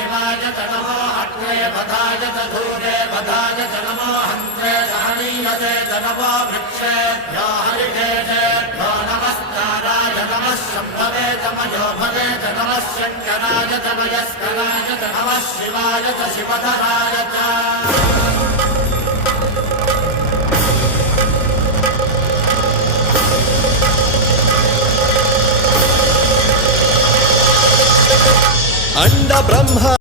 शिवाय च नमो अग्ने पदाय च धूरे पदाय च नमो हन्त्रे सहनीयते च नमो वृक्षेभ्यो हरिकेशेभ्यो नमस्काराय नमः शम्भवे च मयो भवे च नमः शङ्कराय च वयस्कराय च नमः शिवाय च शिवधराय च अंड ब्रह्म